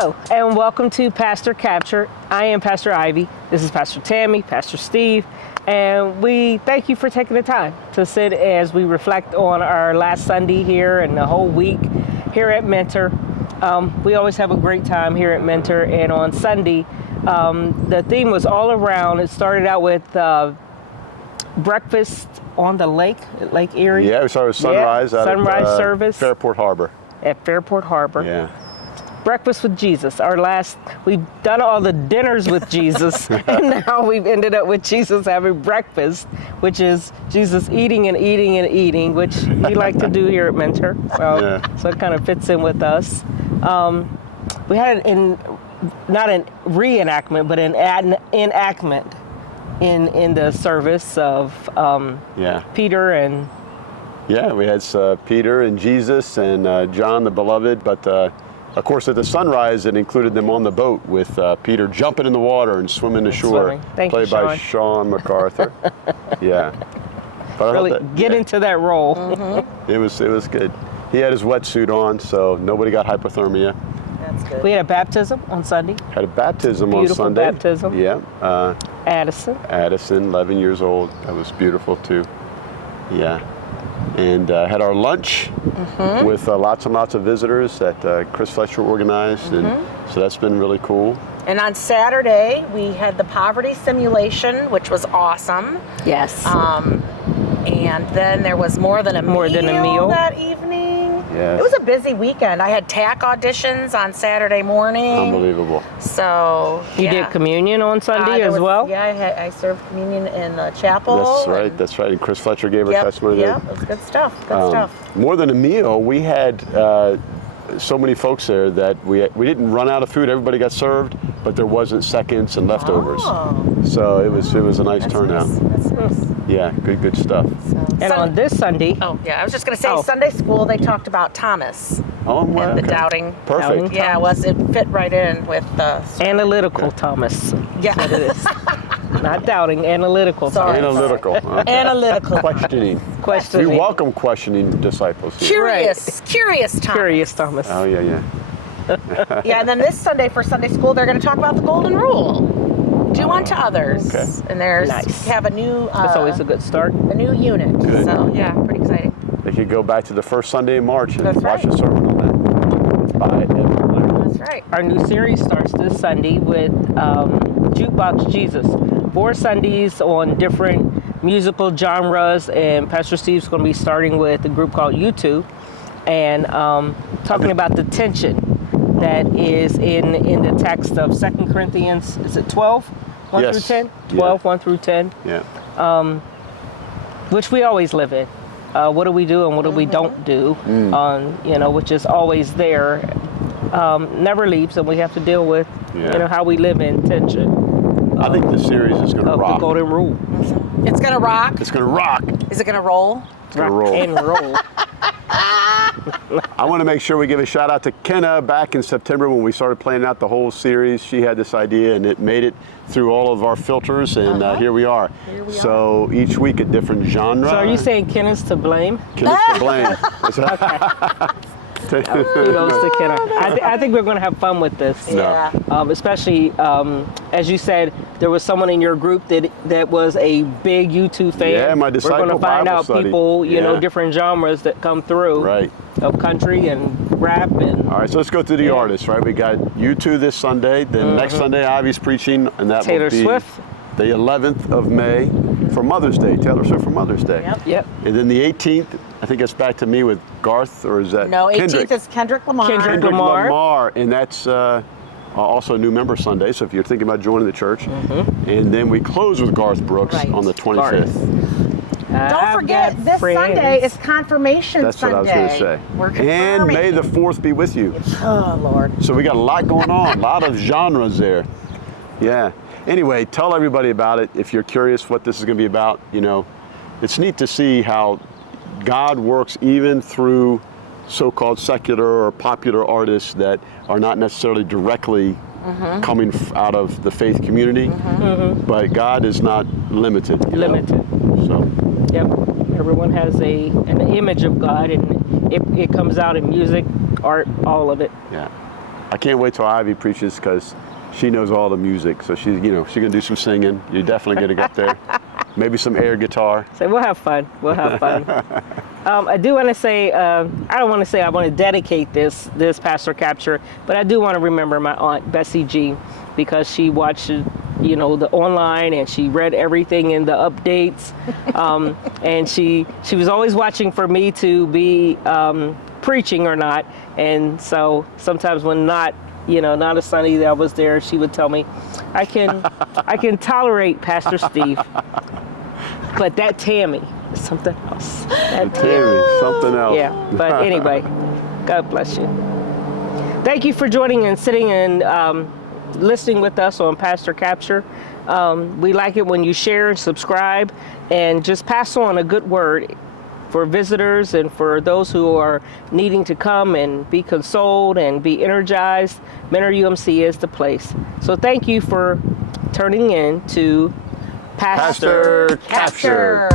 Hello, and welcome to Pastor Capture. I am Pastor Ivy. This is Pastor Tammy, Pastor Steve, and we thank you for taking the time to sit as we reflect on our last Sunday here and the whole week here at Mentor. We always have a great time here at Mentor, and on Sunday, the theme was all around. It started out with breakfast on the Lake Erie. Yeah, we started with sunrise sunrise service Fairport Harbor. At Fairport Harbor. Yeah. Breakfast with Jesus. We've done all the dinners with Jesus, and now we've ended up with Jesus having breakfast, which is Jesus eating and eating and eating, which we like to do here at Mentor. So it kind of fits in with us. We had not an reenactment, but an enactment in the service of Peter and... Yeah, we had Peter and Jesus and John the Beloved, but of course at the sunrise it included them on the boat with Peter jumping in the water and swimming to shore, played by Sean MacArthur. Yeah. But really get into that role. Mm-hmm. It was good. He had his wetsuit on, so nobody got hypothermia. That's good. We had a baptism on Sunday. Had a baptism on Sunday. Beautiful baptism. Yeah. Addison, 11 years old. That was beautiful too. Yeah. And had our lunch with lots and lots of visitors that Chris Fletcher organized, and so that's been really cool. And on Saturday, we had the poverty simulation, which was awesome. Yes. And then there was more than a meal that evening. Yes. It was a busy weekend. I had TAC auditions on Saturday morning. Unbelievable. So you did communion on Sunday as well? Yeah, I served communion in the chapel. That's right. And Chris Fletcher gave her testimony there. Yeah, it was good stuff. More than a meal, we had so many folks there that we didn't run out of food. Everybody got served, but there wasn't seconds and leftovers. So it was a nice turnout. That's nice. Yeah, good stuff. And on this Sunday... I was just going to say, Sunday school, they talked about Thomas. And the doubting. Perfect. Yeah, it fit right in with the... Analytical Thomas. Yeah. That's what it is. Not doubting, analytical. Sorry. Analytical. Okay. Analytical. Questioning. We welcome questioning disciples here. Curious Thomas. Curious Thomas. Oh, yeah. Yeah, and then this Sunday for Sunday school, they're going to talk about the Golden Rule. Do unto others. Okay. And have a new... That's always a good start. A new unit. Good. So, yeah, pretty exciting. They could go back to the first Sunday in March and watch right. a sermon on that. By Evan Blair. That's right. Our new series starts this Sunday with Jukebox Jesus. 4 Sundays on different musical genres, and Pastor Steve's going to be starting with a group called U2 and talking about the tension that is in the text of 2 Corinthians, is it 12, 1 through 10? 12, 1 through 10. Yeah. Which we always live in. What do we do and what do we don't do? Which is always there, never leaves, and we have to deal with, how we live in tension. I think the series is going to rock. The Golden Rule. It's going to rock. It's going to rock. Is it going to roll? It's going to roll. And roll. I want to make sure we give a shout out to Kenna back in September when we started planning out the whole series. She had this idea and it made it through all of our filters, and here we are. So each week a different genre. So are you saying Kenna's to blame? Kenna's to blame. Kudos to Kenna. I think we're going to have fun with this. Yeah. Especially, as you said, there was someone in your group that was a big U2 fan. Yeah, my disciple We're going to find Bible out study. people, different genres that come through. Right. Of country and rap and... All right, so let's go through the artists, right? We got U2 this Sunday. Then next Sunday, Ivy's preaching, and that Taylor will be Swift. The 11th of May for Mother's Day. Taylor Swift for Mother's Day. Yep. And then the 18th, I think it's back to me with Garth, or is that No, 18th Kendrick? is Kendrick Lamar. Kendrick Lamar. And that's also a new member Sunday, so if you're thinking about joining the church. And then we close with Garth Brooks on the 25th. Don't forget, this Sunday is Confirmation Sunday. That's what I was going to say. We're confirming. And May the 4th be with you. Oh, Lord. So we got a lot going on, a lot of genres there. Yeah. Anyway, tell everybody about it. If you're curious what this is going to be about, it's neat to see how God works even through so-called secular or popular artists that are not necessarily directly coming out of the faith community, but God is not limited. So. Yep. Everyone has an image of God, and it comes out in music, art, all of it. Yeah. I can't wait till Ivy preaches because she knows all the music. So she's gonna do some singing. You're definitely gonna get there. Maybe some air guitar. So we'll have fun. We'll have fun. I do want to say, I don't want to say I want to dedicate this Pastor Capture, but I do want to remember my Aunt Bessie G, because she watched, the online, and she read everything in the updates, and she was always watching for me to be preaching or not. And so sometimes when not a Sunday that I was there, she would tell me, I can tolerate Pastor Steve, but that Tammy is something else. That Tammy, something else. Yeah, but anyway, God bless you. Thank you for joining and sitting and listening with us on Pastor Capture. We like it when you share and subscribe and just pass on a good word for visitors and for those who are needing to come and be consoled and be energized. Mentor UMC is the place. So thank you for turning in to Pastor Capture.